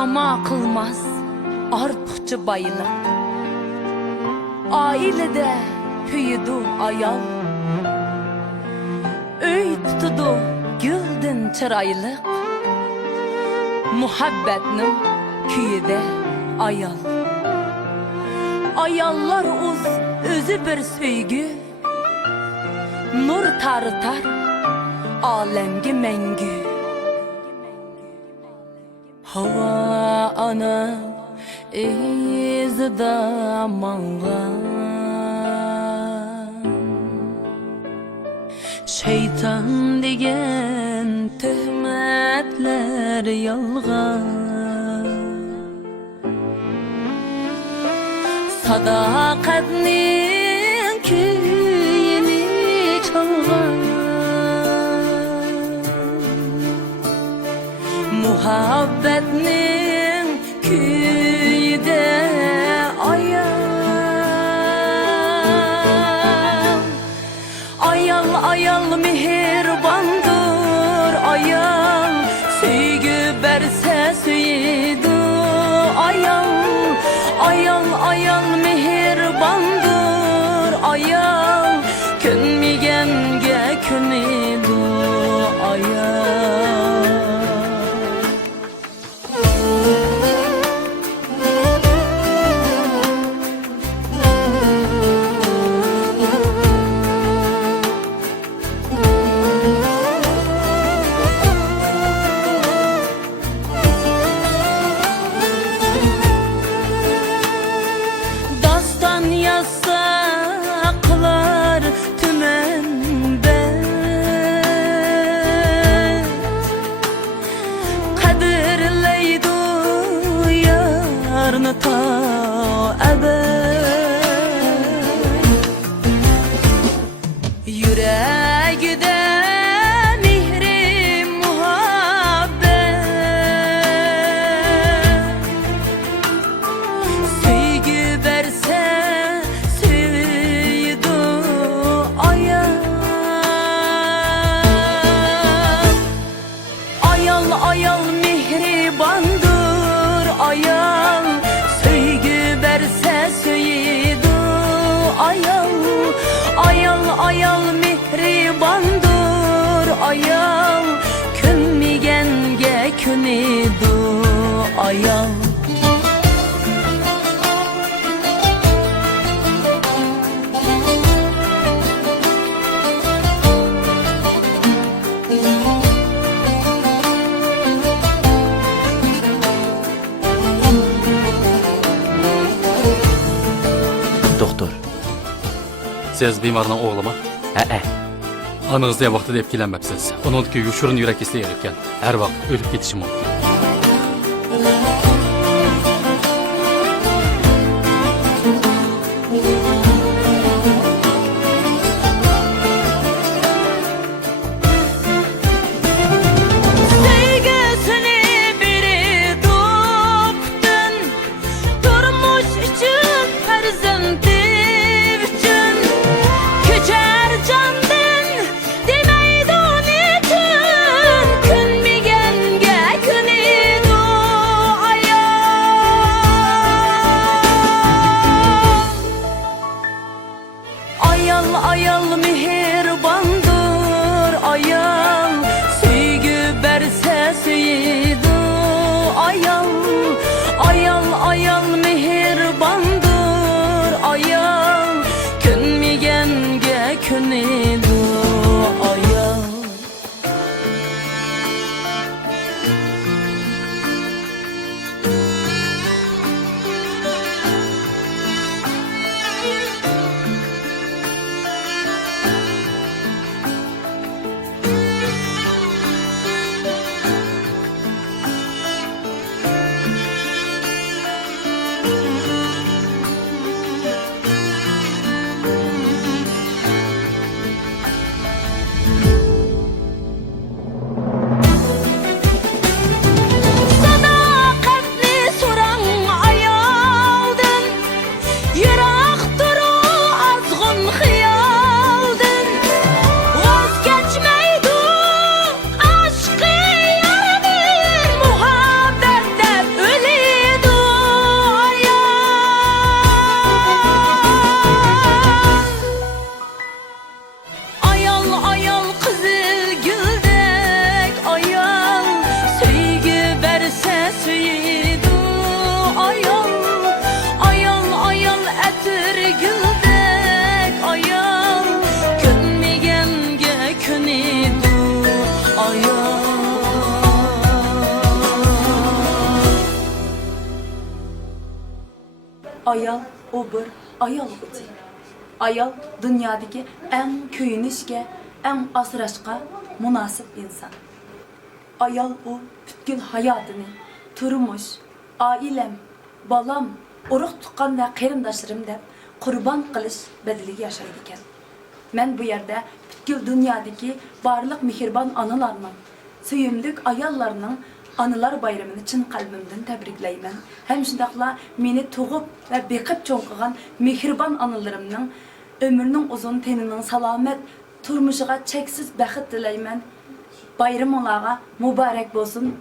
Tama kılmaz arttıkça bayılık. Ailede hüyüdü ayal, öy tutudu güldün çıraylık. Muhabbetnin küyüde ayal. Ayallar özü bir söygü, nur tartar alemge mengü. Hava ana izda mangan, şeytan degen töhmetler yalgan. Sadakatnin kuyini çalgan, muhabbetnin kuyide ayal. Ayal ayal mihribandır ayal, söygü berse söyüdü ayal. Ayal ayal mihribandır ayal, könmigenge könidu ayal. Yasaklar tümende, kadirleydu yarını ta ebed. Yüreğide mihri muhabbet, söygü verse ayal mihribandır ayal, söygü berse söyüdü ayal. Ayal ayal mihribandır ayal, könmigenge könidu ayal. Doktor. Siz bimardan oğluma anınızda vaxtı deyip gelenmepsiz. Onun ki yuşurun yürek isteyerken her vaxt ölüp gitişim oldu. Ayal mihribandır ayal, söygü berse söyüdü ayal. Ayal ayal mihribandır ayal, könmigenge könidu ayal. ayol kızıl güldek ayol Söygü berse söyüdü ayol Ayol etir güldek ayol Könmegenge könüdü ayol Ayal o bir ayal gıcı. Ayal dünyadaki en köyünüşke, en asraşka münasip insan. Ayal o bütün hayatını, turmuş, ailem, balam, uruk tuqqan ve qerindaşlarım dep kurban kılış bedeli yaşaydıken. Men bu yerde bütün dünyadaki barlık mihirban anılarının, söyümlük ayallarının Anılar bayramını çın kalbimden tebrikleymen. Hem şundakla meni tuğup ve bekip çoğunqıgan mihirban anılarımның ömrünün uzun teninin salamet turmuşuğa çeksiz bəxit dileymen. Bayramınağa mübarek bolsun.